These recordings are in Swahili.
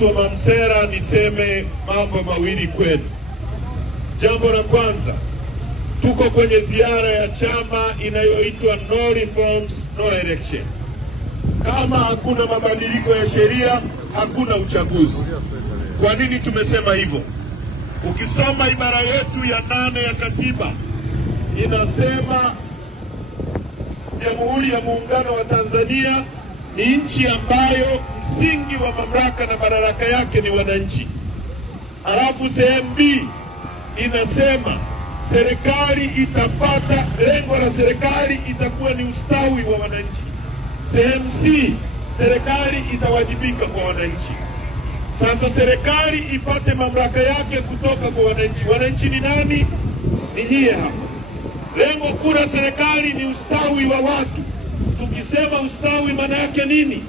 watu wa Mamsera niseme mambo mawili kwenu. Jambo la kwanza, tuko kwenye ziara ya chama inayoitwa No Reforms, No Election. Kama hakuna mabadiliko ya sheria, hakuna uchaguzi. Kwa nini tumesema hivyo? Ukisoma ibara yetu ya 8 ya katiba, inasema Jamhuri ya Muungano wa Tanzania ni nchi ambayo msingi wa mamlaka na madaraka yake ni wananchi. Alafu sehemu B inasema serikali itapata, lengo la serikali itakuwa ni ustawi wa wananchi. Sehemu C, serikali itawajibika kwa wananchi. Sasa serikali ipate mamlaka yake kutoka kwa wananchi. Wananchi ni nani? Ni nyie hapa. Lengo kuu la serikali ni ustawi wa watu. Tukisema ustawi maana yake nini?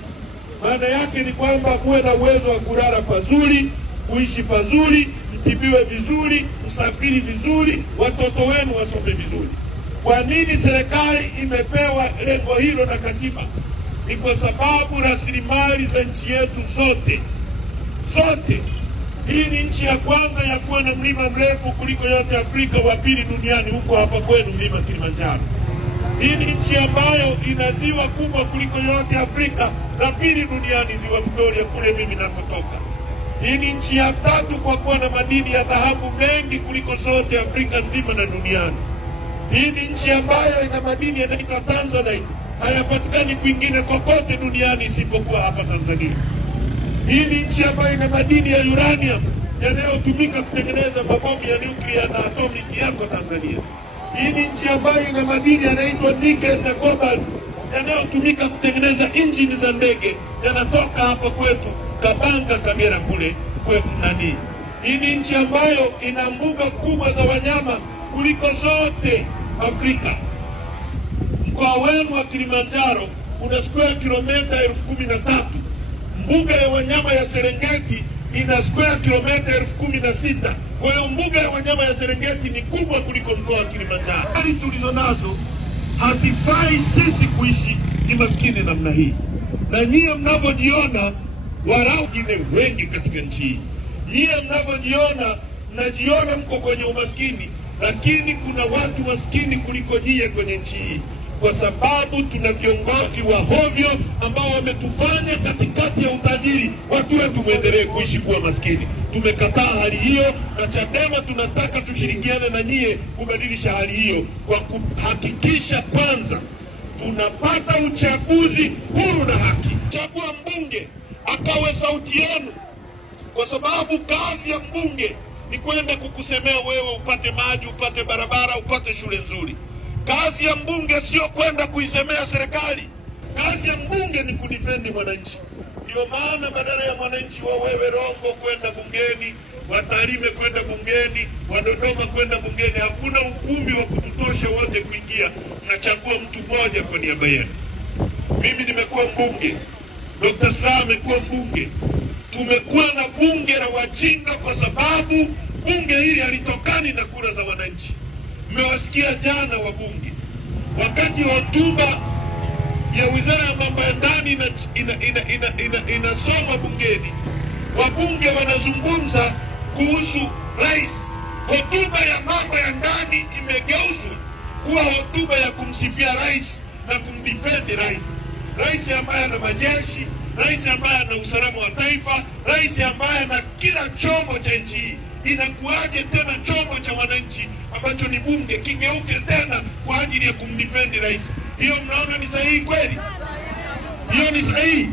Maana yake ni kwamba muwe na uwezo wa kulala pazuri, kuishi pazuri, mtibiwe vizuri, msafiri vizuri, watoto wenu wasome vizuri. Kwa nini serikali imepewa lengo hilo na katiba? Ni kwa sababu rasilimali za nchi yetu zote, hii ni nchi ya kwanza ya kuwa na mlima mrefu kuliko yote Afrika, wa pili duniani huko hapa kwenu mlima Kilimanjaro. Hii ni nchi ambayo ina ziwa kubwa kuliko yote Afrika, la pili duniani ziwa Victoria kule mimi nakotoka. Hii ni nchi ya 3 kwa kuwa na madini ya dhahabu mengi kuliko zote Afrika nzima na duniani. Hii ni nchi ambayo ina madini yanaitwa Tanzanite, hayapatikani kwingine kokote duniani isipokuwa hapa Tanzania. Hii ni nchi ambayo ina madini ya uranium yanayotumika kutengeneza mabomu ya nuclear na atomic yako Tanzania. Hii ni nchi ambayo ina madini yanaitwa nickel na cobalt yanayotumika kutengeneza injini za ndege, yanatoka hapa kwetu Kabanga, Kagera kule kwetu nani. Hii ni nchi ambayo ina mbuga kubwa za wanyama kuliko zote Afrika. Mkoa wenu wa Kilimanjaro una square kilomita 13,000. Mbuga ya wanyama ya Serengeti ina square kilomita 16,000. Kwa hiyo mbuga ya wanyama ya Serengeti ni kubwa kuliko mkoa wa Kilimanjaro. Hali tulizo nazo hazifai sisi kuishi ni maskini namna hii. Na nyie mnavyojiona, warau wengine wengi katika nchi hii, nyie mnavyojiona, mnajiona mko kwenye umaskini, lakini kuna watu maskini kuliko nyie kwenye nchi hii. Kwa sababu tuna viongozi wa hovyo ambao wametufanya katikati ya utajiri watu wetu muendelee kuishi kuwa maskini. Tumekataa hali hiyo, na Chadema tunataka tushirikiane na nyie kubadilisha hali hiyo kwa kuhakikisha kwanza tunapata uchaguzi huru na haki. Chagua mbunge akawe sauti yenu, kwa sababu kazi ya mbunge ni kwenda kukusemea wewe upate maji, upate barabara, upate shule nzuri. Kazi ya mbunge sio kwenda kuisemea serikali. Kazi ya mbunge ni kudifendi mwananchi. Ndio maana badala ya mwananchi wa wewe Rombo kwenda bungeni, wa Tarime kwenda bungeni, wa Dodoma kwenda bungeni, hakuna ukumbi wa kututosha wote kuingia. Mnachagua mtu mmoja kwa niaba yenu. Mimi nimekuwa mbunge, Dr. Slaa amekuwa mbunge. Tumekuwa na bunge la wajinga kwa sababu bunge hili halitokani na kura za wananchi. Mmewasikia jana wabunge wakati wa hotuba ya Wizara ya Mambo ya Ndani inasoma bungeni, wabunge wanazungumza kuhusu rais. Hotuba ya mambo ya ndani imegeuzwa kuwa hotuba ya kumsifia rais na kumdefend rais. Rais ambaye ana majeshi, rais ambaye ana usalama wa taifa, rais ambaye ana kila chombo cha nchi hii. Inakuaje tena chombo cha wananchi ambacho ni bunge kigeuke tena kwa ajili ya kumdefend rais? Hiyo mnaona ni sahihi kweli? Hiyo ni sahihi?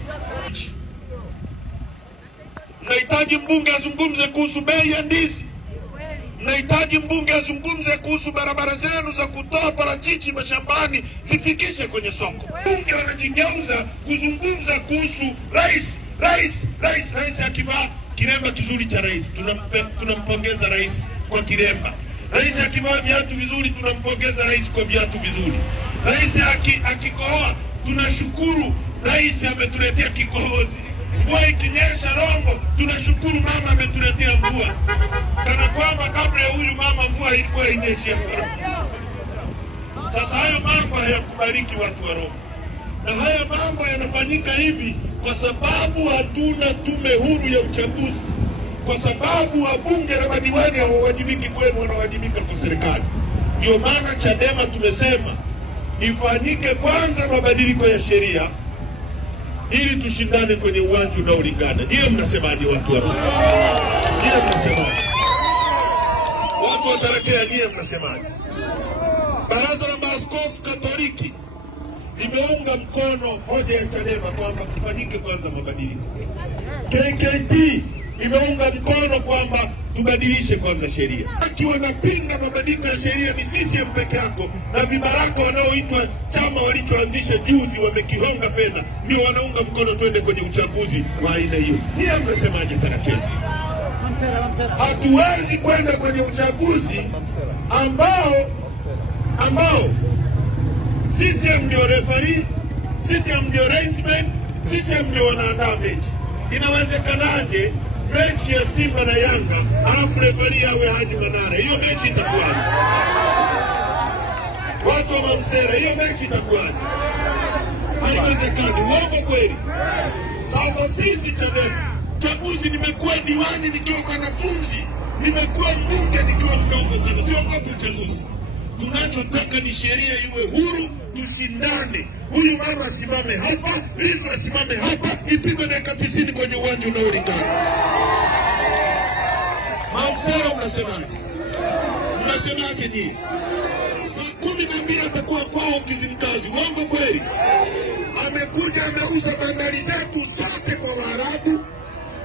Mnahitaji mbunge azungumze kuhusu bei ya ndizi. Mnahitaji mbunge azungumze kuhusu barabara zenu za kutoa parachichi mashambani zifikishe kwenye soko. Bunge wanajigeuza kuzungumza kuhusu rais. Rais akivaa kiremba kizuri cha rais, tunampongeza rais kwa kiremba. Rais akivaa viatu vizuri, tunampongeza rais kwa viatu vizuri. Rais akikohoa, tunashukuru rais ametuletea kikohozi. Mvua ikinyesha Rombo, tunashukuru mama ametuletea mvua. Kana kwamba kabla ya huyu mama mvua ilikuwa inyeshi ya Rombo. Sasa hayo mambo hayakubaliki watu wa Rombo. Na hayo mambo yanafanyika hivi kwa sababu hatuna tume huru ya uchaguzi, kwa sababu wabunge na madiwani hawawajibiki kwenu, wanawajibika kwa serikali. Ndio maana Chadema tumesema ifanyike kwanza mabadiliko ya sheria ili tushindane kwenye uwanja unaolingana. Ndiye mnasemaje watu hapa? Ndiye mnasemaje? Watu watarekea, ndiye mnasemaje? Baraza la Maaskofu Katoliki limeunga mkono hoja ya Chadema kwamba kufanyike kwanza mabadiliko. KKT limeunga mkono kwamba tubadilishe kwanza sheria. Akiwa napinga mabadiliko ya sheria ni CCM peke yako, na vibaraka wanaoitwa chama walichoanzisha juzi wamekihonga fedha, ndio wanaunga mkono twende kwenye uchaguzi wa aina hiyo. Niye mnasemaje tarakeni? Hatuwezi kwenda kwenye uchaguzi ambao CCM ndio referee, CCM ndio linesman, CCM ndio wanaandaa mechi. Inawezekanaje mechi ya Simba na Yanga alafu referee awe Haji Manara? Hiyo mechi itakuwaje? Watu wa Mamsera, hiyo mechi itakuwaje? Haiwezekani. Uongo kweli? Sasa sisi Chadema, chaguzi nimekuwa diwani nikiwa mwanafunzi, nimekuwa mbunge nikiwa mdogo sana, sio wakati uchaguzi. Tunachotaka ni sheria iwe huru, tushindane. Huyu mama asimame hapa, Lissu asimame hapa, ipigwe dakika 90 kwenye uwanja unaolingana. Mamsera mnasemaje? Mnasemaje nyinyi? Saa 12 atakuwa kwao Kizimkazi. Uongo kweli? Amekuja ameuza bandari zetu zote kwa Waarabu,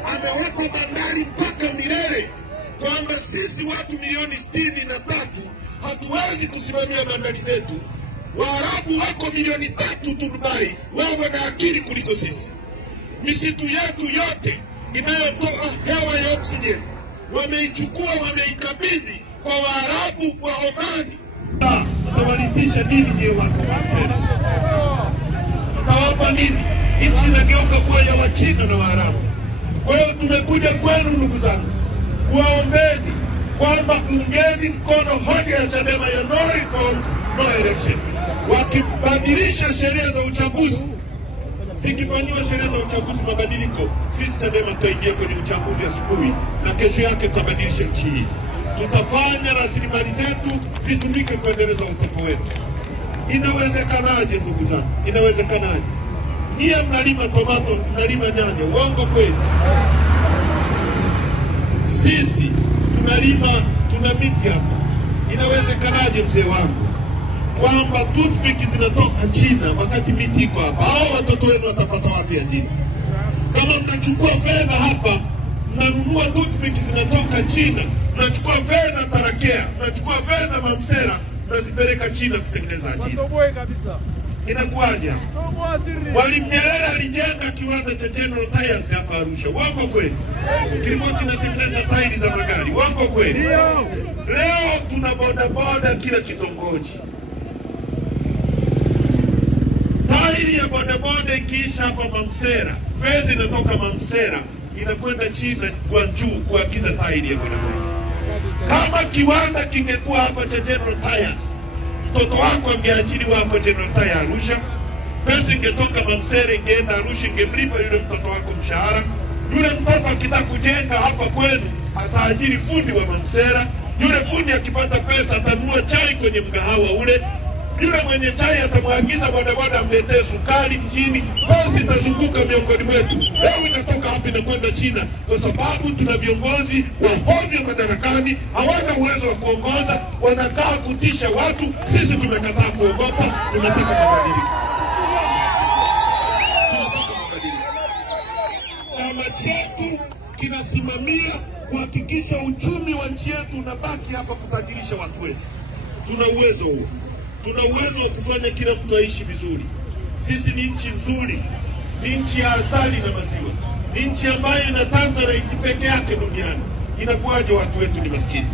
amewapa bandari mpaka milele, kwamba sisi watu milioni 63 hatuwezi kusimamia bandari zetu. Waarabu wako milioni 3 tu Dubai, wao wana akili kuliko sisi. Misitu yetu yote inayotoa hewa ya oksijeni wameichukua, wameikabidhi kwa Waarabu wa Omani. Mtawalipisha nini je watu wa Mamsera? Mtawapa nini? Nchi inageuka kuwa ya Wachina na Waarabu. Kwa hiyo tumekuja kwenu ndugu zangu kuwaombeni kwamba ungeni mkono hoja ya Chadema ya no reforms, no election. Wakibadilisha sheria za uchaguzi, zikifanyiwa sheria za uchaguzi mabadiliko, sisi Chadema tutaingia kwenye uchaguzi asubuhi na kesho yake tutabadilisha nchi hii. Tutafanya rasilimali zetu zitumike kuendeleza upepo wetu. Inawezekanaje ndugu zangu? Inawezekanaje? Nyie mnalima tomato, mnalima nyanya. Uongo kweli? Sisi tunalima, tuna miti hapa. Inawezekanaje mzee wangu kwamba toothpick zinatoka China wakati miti iko hapa? Hao watoto wenu watapata wapi ajira? Kama mnachukua fedha hapa, mnanunua toothpick zinatoka China, mnachukua fedha Tarakea, mnachukua fedha Mamsera, mnazipeleka China kutengeneza ajira. Inakuwaje? Mwalimu Nyerere alijenga kiwanda cha General Tyres hapa Arusha. Uongo kweli? Kilikuwa kinatengeneza tairi za magari. Uongo kweli? Leo tuna bodaboda kila kitongoji. Tairi ya bodaboda ikiisha hapa Mamsera, fedha inatoka Mamsera inakwenda China Guangzhou kuagiza tairi ya bodaboda. Kama kiwanda kingekuwa hapa cha General Tyres, mtoto wako angeajiriwa hapa General Tyres Arusha, pesa ingetoka Mamsera ingeenda Arusha, ingemlipa yule mtoto wako mshahara. Yule mtoto akitaka kujenga hapa kwenu ataajiri fundi wa Mamsera. Yule fundi akipata pesa atanunua chai kwenye mgahawa ule. Yule mwenye chai atamwagiza bodaboda amletee sukari mjini. Basi itazunguka miongoni mwetu. Leo inatoka hapa inakwenda China kwa sababu tuna viongozi wa hovyo madarakani, hawana uwezo wa kuongoza, wanakaa kutisha watu. Sisi tumekataa kuogopa, tunataka mabadiliko. Chama chetu kinasimamia kuhakikisha uchumi wa nchi yetu unabaki hapa kutajirisha watu wetu. Tuna uwezo huo. Tuna uwezo wa kufanya kila mtu aishi vizuri. Sisi ni nchi nzuri, ni nchi ya asali na maziwa, ni nchi ambayo ina Tanzanite peke yake duniani. Inakuwaje watu wetu ni maskini?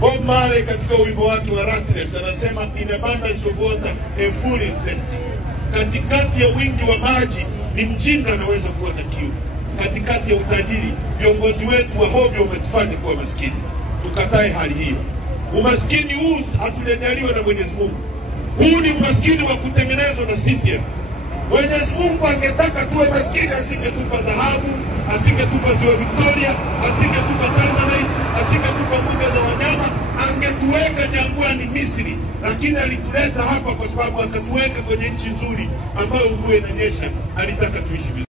Bob Marley katika wimbo wake wa Rattles anasema in abundance of water a fool is thirsty. Katikati ya wingi wa maji ni mjinga anaweza kuwa na kiu. Katikati ya utajiri, viongozi wetu wa hovyo wametufanya kuwa maskini. Tukatae hali hiyo. Umaskini huu hatujaliwa na Mwenyezi Mungu. Huu ni umaskini wa kutengenezwa na CCM. Mwenyezi Mungu angetaka tuwe maskini, asingetupa dhahabu, asingetupa ziwa Victoria, asingetupa Tanzania, asingetupa mbuga za wanyama, angetuweka jangwani Misri. Lakini alituleta hapa kwa sababu akatuweka kwenye nchi nzuri ambayo mvua inanyesha. Alitaka tuishi vizuri.